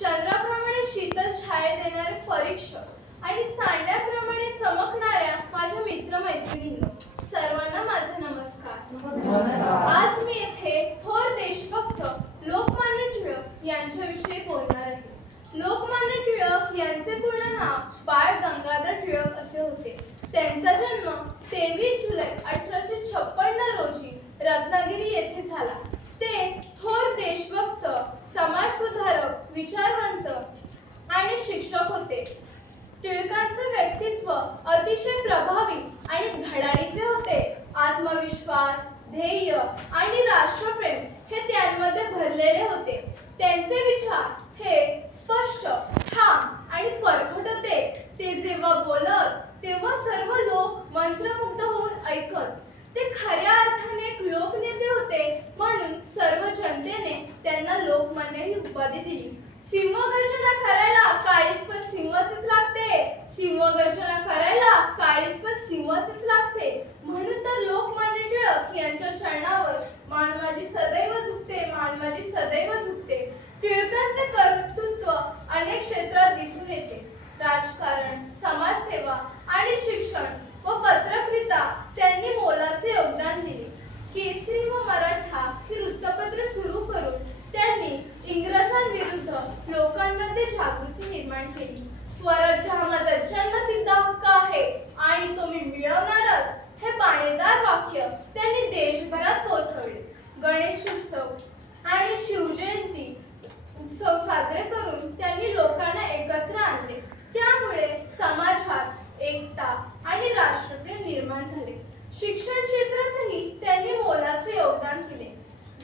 चंद्राप्रमाणे शीतल छाया देणारे परीक्षक आणि चांदण्याप्रमाणे चमकणाऱ्या माझ्या मित्रमैत्रिणींनो, सर्वांना माझा नमस्कार। आज मी येथे थोर देशभक्त लोकमान्य टिळक यांच्याविषयी बोलणार आहे। लोकमान्य टिळक यांचे पूर्ण नाव बाळ गंगाधर टिळक असे होते। त्यांचा जन्म 23 जुलै 1856 रोजी रत्नागिरी येथे झाला। ते थोर देशभक्त, समाजसुधारक, विचारवंत आणि शिक्षक होते। टिळकांचे व्यक्तित्व अतिशय प्रभावी आणि धडाडीचे होते। आत्मविश्वास, ध्येय आणि राष्ट्रप्रेम हे त्यांमध्ये भरलेले होते। त्यांचे विचार हे स्पष्ट, ठाम आणि परखड होते। ते जेव्हा बोलत तेव्हा सर्व लोक मंत्रमुग्ध होऊन ऐकत। ते खऱ्या अर्थाने एक लोकनेते होते, म्हणून सर्व जनतेने त्यांना लोकमान्य ही उपाधी दिली। सिंहगर्जना करायला काळीच पण सिंहाचीच लागते, सिंहगर्जना करायला काळीच पण सिंहाचीच लागते, म्हणून तर लोकमान्य टिळक यांच्या चरणावर मान माझी सदैव झुकते, मान माझी सदैव झुकते। टिळकांचे कर्तृत्व अनेक क्षेत्रात दिसून येते। राजकारण, समाजसेवा आणि शिक्षण व पत्रकारिता त्यांनी मोलाचे योगदान दिले। केसरी व मराठा ही वृत्तपत्रे सुरू करून त्यांनी इंग्रजांविरुद्ध लोकांमध्ये जागृती निर्माण केली। स्वराज्य हा माझा जन्मसिद्ध हक्क आहे आणि तो मी मिळवणारच, हे बाणेदार वाक्य त्यांनी देशभरात पोहोचवले। गणेशोत्सव आणि शिवजयंती उत्सव साजरे करून त्यांनी लोकांना एकत्र आणले। त्यामुळे समाजात एकता आणि राष्ट्रप्रेम निर्माण झाले। शिक्षण क्षेत्रातही त्यांनी मोलाचे योगदान केले।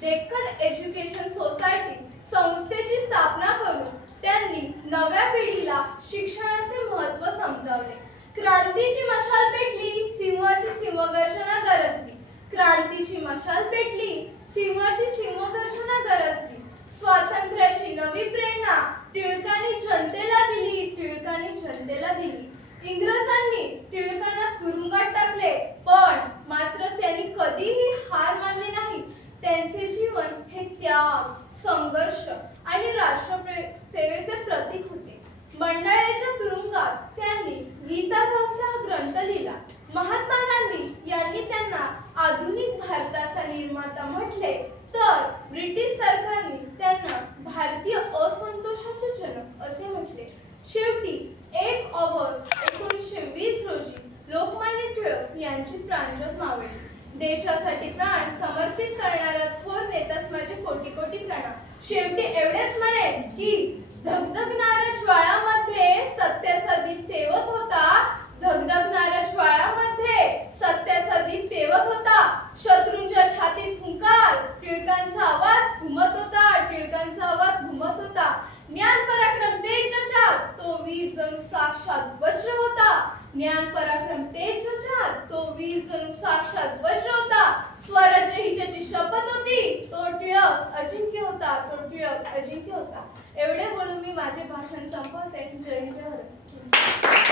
डेक्कन एज्युकेशन सोसायटी संस्थेची स्थापना करून त्यांनी नव्या पिढीला शिक्षणाचे महत्त्व समजावले। क्रांतीची मशाल पेटली, सिंहाची सिंहगर्जना गरजली। क्रांतीची मशाल पेटली, सिंहाची सिंहगर्जना गरजली। स्वातंत्र्याची नवी प्रेरणा टिळकांनी जनतेला दिली, टिळकांनी जनतेला दिली। इंग्रजांनी टिळकांना तुरुंगात टाकले, पण मात्र त्यांनी कधीही हार मानली नाही। त्यांचे जीवन हे त्याग, संघर्ष आणि राष्ट्रसेवेचे प्रतीक होते। मंडाळ्याच्या तुरुंगात त्यांनी गीता रहस्य हा ग्रंथ लिहिला। महात्मा गांधी यांनी त्यांना आधुनिक भारताचा निर्माता म्हटले, तर ब्रिटिश सरकारने त्यांना भारतीय असंतोषाचे जनक असे म्हटले। शेवटी 1 ऑगस्ट 1920 रोजी लोकमान्य टिळक यांची प्राणज्योत मावळली। देशासाठी प्राण समर्पित करणाऱ्या थोर नेत्यास माझे कोटी कोटी प्रणाम। शेवटी एवढेच म्हणेन की धगधगणाऱ्या ज्वाळामध्ये सत्याचा दीप तेवत होता, धगधगणाऱ्या ज्वाळामध्ये सत्याचा दीप तेवत होता। शत्रूंच्या छातीत हुंकार, टिळकांचा आवाज घुमत होता, टिळकांचा आवाज घुमत होता। ज्ञान पराक्रम तेज ज्याच्यात, तो वीर जणू साक्षात वज्र होता। ज्ञान पराक्रम तेज ज्याच्यात, तो वीर जणू साक्षात वज्र होता। स्वराज्य ही ज्याची शपथ होती, तो टिळक अजिंक्य होता, तो टिळक अजिंक्य होता। एवढे बोलून मी माझे भाषण संपवते। जय हिंद, जय भारत।